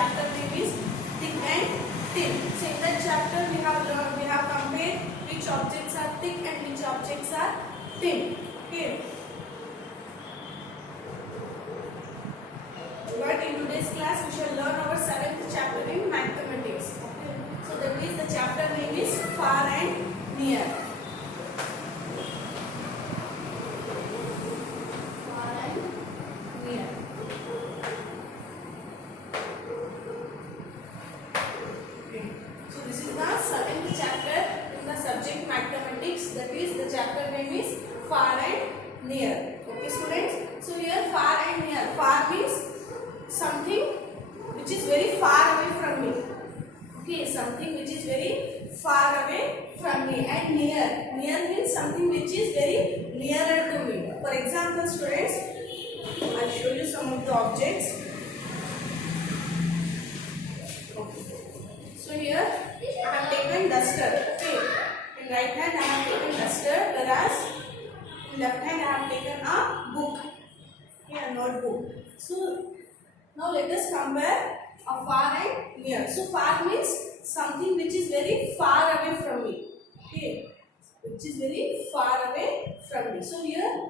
chapter name is thick and thin. So in that chapter we have compared which objects are thick and which objects are thin. Okay. But in today's class we shall learn our 7th chapter in mathematics. Okay. So that means the chapter name is far and near. Far and near. Okay. So this is the 7th chapter in the subject mathematics. That is the chapter name is far and near. Okay students. So here far and near. Far means something which is very far away from me. Okay, something which is very far away from me. And near. Near means something which is very nearer to me. For example, students, I will show you some of the objects. Okay. So here I have taken duster. Okay. In right hand I have taken duster, whereas in left hand I have taken a book. Okay, a notebook. So now let us compare a far and near. So far means something which is very far away from me. Okay, which is very far away from me. So here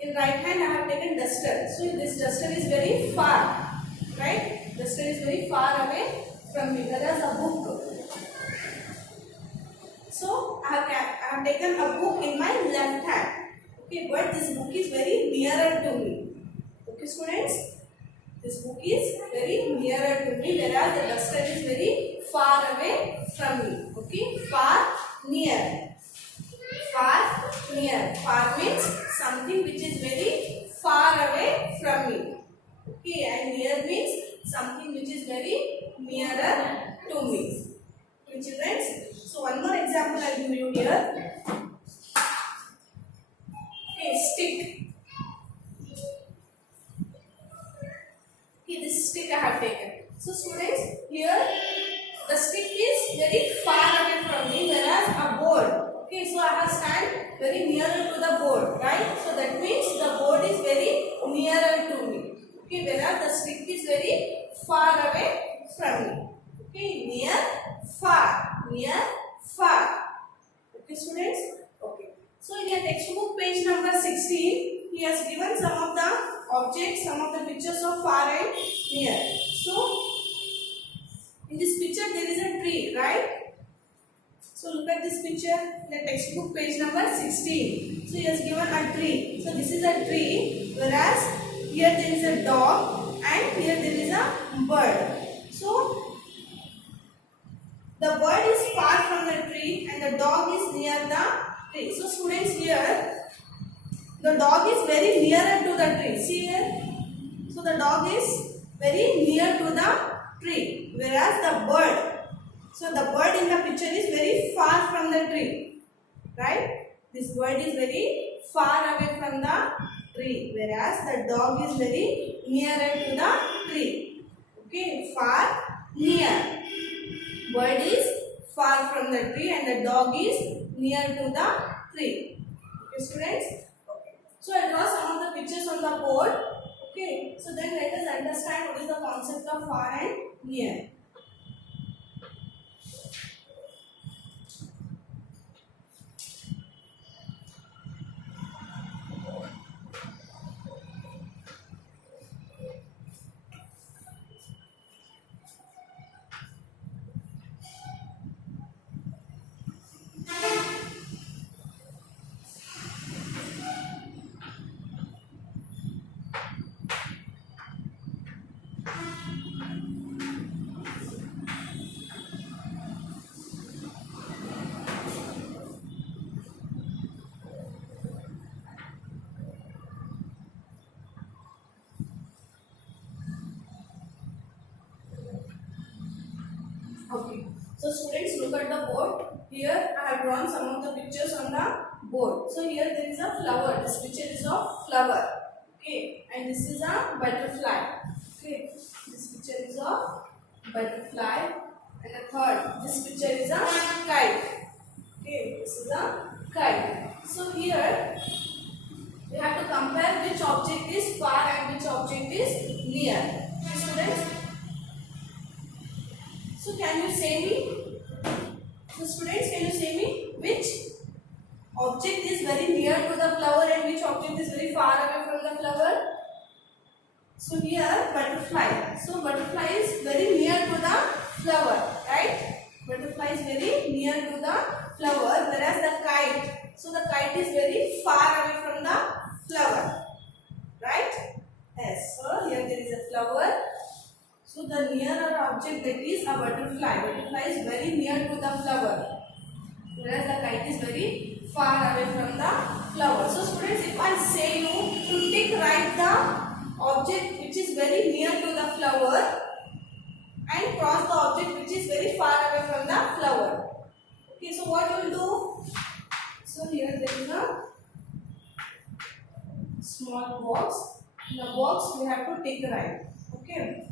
in right hand I have taken duster. So this duster is very far, right? Duster is very far away from me. Whereas a book. So I have taken a book in my left hand. Okay, but this book is very nearer to me. Okay, students. This book is very nearer to me, whereas the duster is very far away from me. Okay, far, near. Far, near. Far means something which is very far away from me. Okay, and near means something which is very nearer to me. Okay, children. So one more example I will give you here. Okay, stick. This stick I have taken. So students, here the stick is very far away from me, whereas a board. Okay, so I have stand very nearer to the board, right? So that means the board is very nearer to me. Okay, whereas the stick is very far away from me. Okay, near, far, near, far. Okay, students. Okay. So in your textbook page number 16, he has given some of the objects, some of the pictures of far and near. So in this picture there is a tree, right? So look at this picture in the textbook page number 16. So he has given a tree. So this is a tree, whereas here there is a dog and here there is a bird. So the bird is far from the tree and the dog is near the tree. So students, here the dog is very nearer to the tree. See here. So the dog is very near to the tree, whereas the bird. So the bird in the picture is very far from the tree, right? This bird is very far away from the tree, whereas the dog is very nearer to the tree. Okay, far, near. Bird is far from the tree and the dog is near to the tree. Okay, students. So I draw some of the pictures on the board. Okay. So then let us understand what is the concept of far and near. Okay. So students, look at the board. Here I have drawn some of the pictures on the board. So here there is a flower. This picture is of flower. Okay. And this is a butterfly. Okay. This picture is of butterfly. And the third, this picture is a kite. Okay. This is a kite. So here we have to compare which object is far and which object is near. Okay, students. can you say me? So students, can you say me which object is very near to the flower and which object is very far away from the flower? So here butterfly. So butterfly is very near to the flower, right? Butterfly is very near to the flower, whereas the kite. So the kite is very far away from the flower, right? Yes. So here there is a flower. So the nearer object, that is a butterfly. Butterfly is very near to the flower, whereas the kite is very far away from the flower. So students, if I say you to take right the object which is very near to the flower and cross the object which is very far away from the flower. Okay, so what you will do? So here there is a small box. In the box we have to take right. Okay.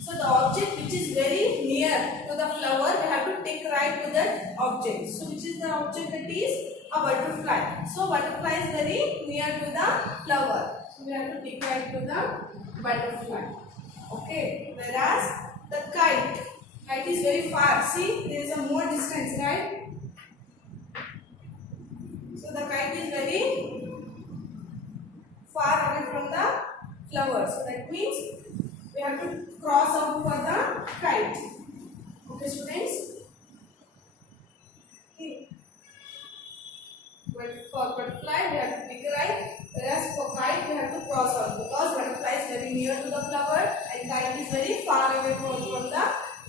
So the object which is very near to the flower, we have to take right to that object. So which is the object? That is a butterfly. So butterfly is very near to the flower. So we have to take right to the butterfly. Okay. Whereas the kite is very far. See, there is a more distance, right? So the kite is very far away from the flower. So that means we have to cross out for the kite. Okay, students? Okay. But for butterfly, we have to take right. Whereas for kite, we have to cross out because butterfly is very near to the flower and kite is very far away from the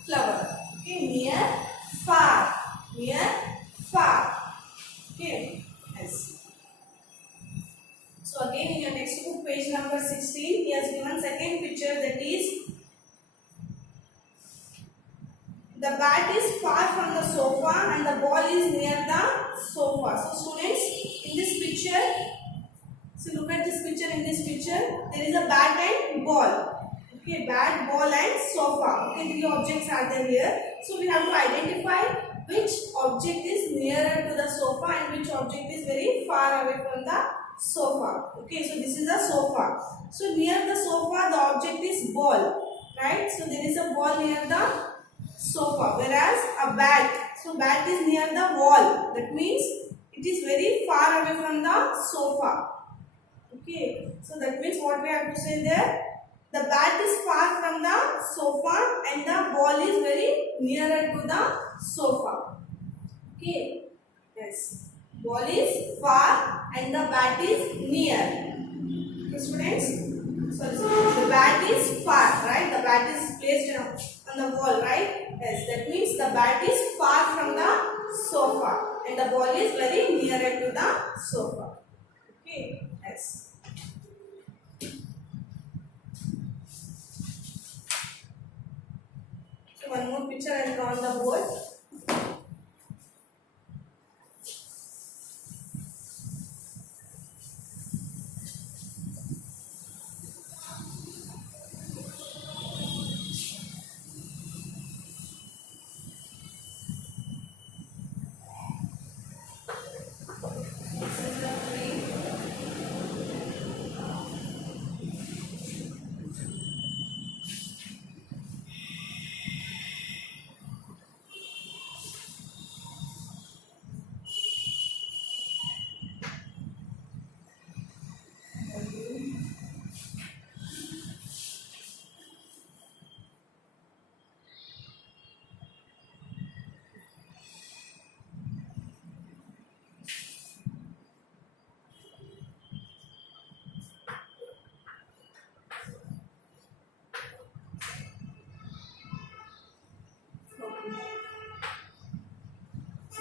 flower. Okay, near, far. Near, far. Okay, yes. So again in your textbook page number 16, he has given second picture, that is the bat is far from the sofa and the ball is near the sofa. So students, in this picture, so look at this picture. In this picture, there is a bat and ball. Okay, bat, ball and sofa. Okay, three objects are there here. So we have to identify which object is nearer to the sofa and which object is very far away from the sofa. Okay, so this is a sofa. So near the sofa, the object is ball, right? So there is a ball near the sofa, whereas a bat. So bat is near the wall. That means it is very far away from the sofa. Okay, so that means what we have to say there? The bat is far from the sofa and the ball is very nearer to the sofa. Okay, yes. Ball is far and the bat is near. Okay, students? Sorry, the bat is far, right? The bat is placed on the wall, right? Yes, that means the bat is far from the sofa and the ball is very nearer to the sofa. Okay, yes. So one more picture I will draw on the board.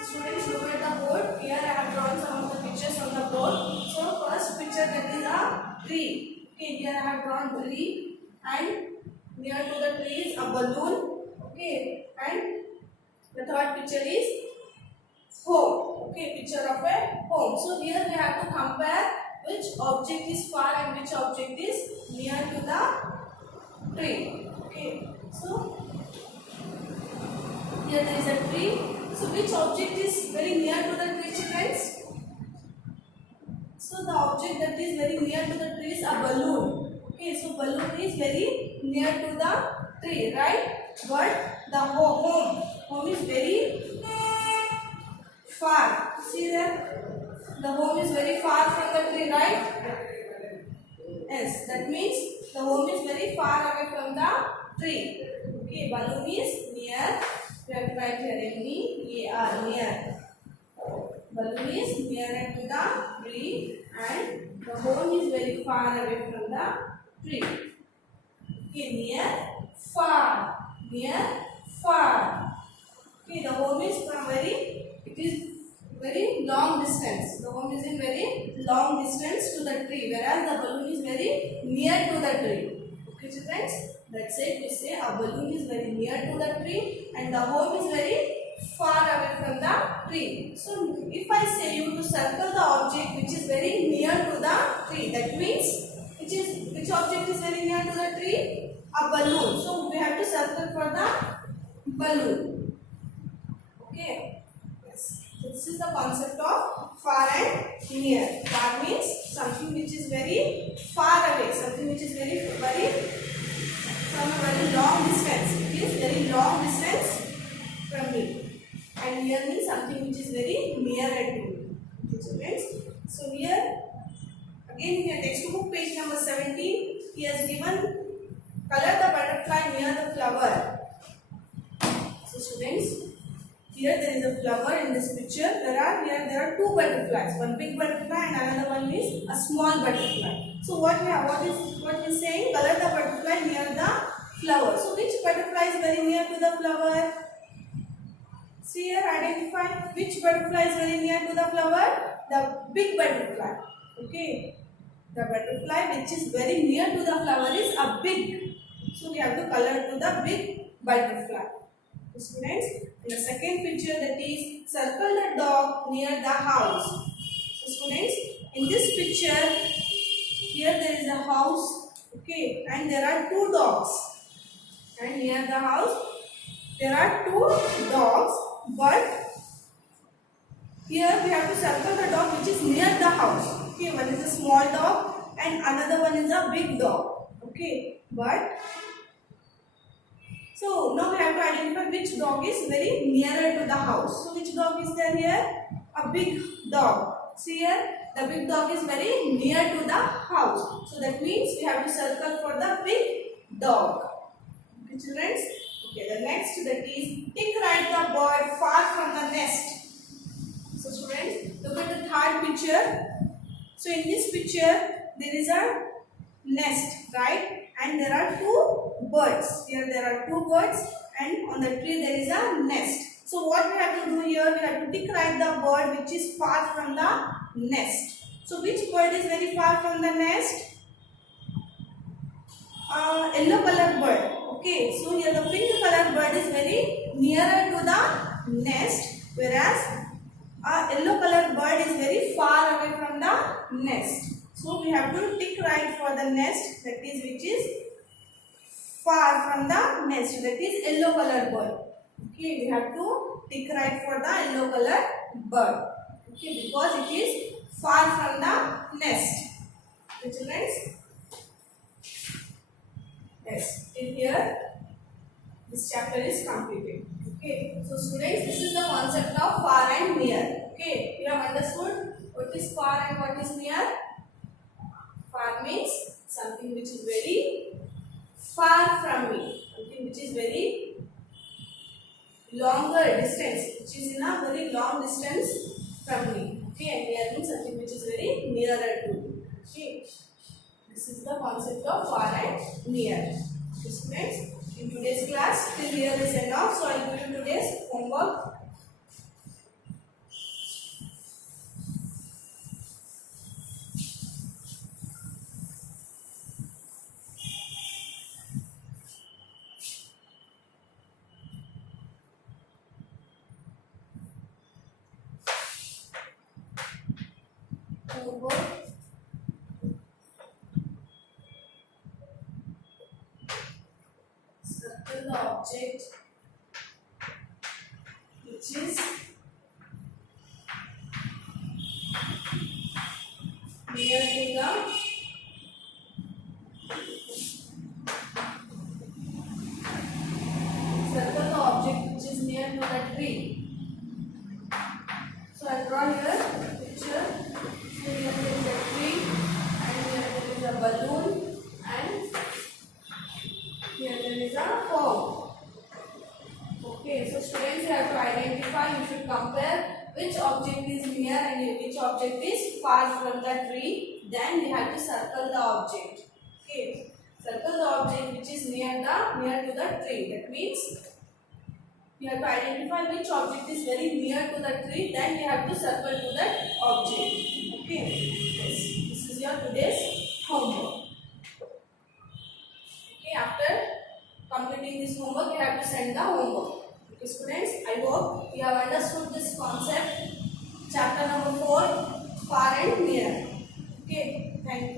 Students, look at the board. Here I have drawn some of the pictures on the board. So first picture, that is a tree. Okay, here I have drawn tree and near to the tree is a balloon. Okay, and the third picture is home. Okay, picture of a home. So here we have to compare which object is far and which object is near to the tree. Okay, so here there is a tree. So which object is very near to the tree, friends? So the object that is very near to the tree is a balloon. Okay, so balloon is very near to the tree, right? But the home is very far. See that? The home is very far from the tree, right? Yes, that means the home is very far away from the tree. Okay, balloon is near. We have to write here NEAR, near. Balloon is nearer to the tree and the home is very far away from the tree. Okay, near, far, near, far. Okay, the home is it is very long distance. The home is in very long distance to the tree, whereas the balloon is very near to the tree. Okay, children, that's it. We say a balloon is very near to the tree and the home is very far away from the tree. So, if I say you to circle the object which is very near to the tree, that means which object is very near to the tree? A balloon. So, we have to circle for the balloon. Okay. Yes. So, this is the concept of far and near. Far means something which is very far away, something which is very from a very long distance. It is very long distance from me. And near means something which is very near to me. Okay, so here again here textbook page number 17. He has given color the butterfly near the flower. So students, here there is a flower in this picture. There are two butterflies. One big butterfly and another one is a small butterfly. So what is saying? Color the butterfly near the flower. So which butterfly is very near to the flower? See here, identify which butterfly is very near to the flower. The big butterfly. Okay. The butterfly which is very near to the flower is a big. So we have to color to the big butterfly. Students, in the second picture, that is circle the dog near the house. So students, in this picture, here there is a house, okay, and there are two dogs. And near the house, there are two dogs, but here we have to circle the dog which is near the house. Okay, one is a small dog and another one is a big dog. Okay, but so now we have to identify which dog is very nearer to the house. So which dog is there here? A big dog. See here, the big dog is very near to the house. So that means we have to circle for the big dog. Okay, children. Okay, the next that is tick right the bird far from the nest. So students, look at the third picture. So in this picture there is a nest, right? And there are two birds. Here there are two birds and on the tree there is a nest. So what we have to do here, we have to tick right the bird which is far from the nest. So which bird is very far from the nest? Yellow colored bird. Okay, so here the pink colored bird is very nearer to the nest, whereas a yellow colored bird is very far away from the nest. So we have to tick right for the nest, that is which is far from the nest, that is yellow colored bird. Okay, we have to tick right for the yellow colored bird. Okay, because it is far from the nest. Okay, children? Yes, till here this chapter is completed. Okay, so students, this is the concept of far and near. Okay, you have understood what is far and what is near? Far means something which is very far from me, something which is very longer distance, which is in a very long distance from me. Okay, and near means something which is very nearer to me. Okay, this is the concept of far and near. Okay, students, in today's class, till here is enough. So I will give you today's homework. Circle the object which is near to the tree. So I'll draw here picture. So here there is a tree and here there is a balloon and here there is a home. Okay, so students, you have to identify, you should compare which object is near and which object is far from the tree. Then we have to circle the object. Okay, circle the object which is near to the tree. That means you have to identify which object is very near to the tree. Then you have to circle to that object. Okay, yes. This is your today's homework. Okay, after completing this homework, you have to send the homework. Okay, students, I hope you have understood this concept. Chapter number 4, far and near. Okay, thank you.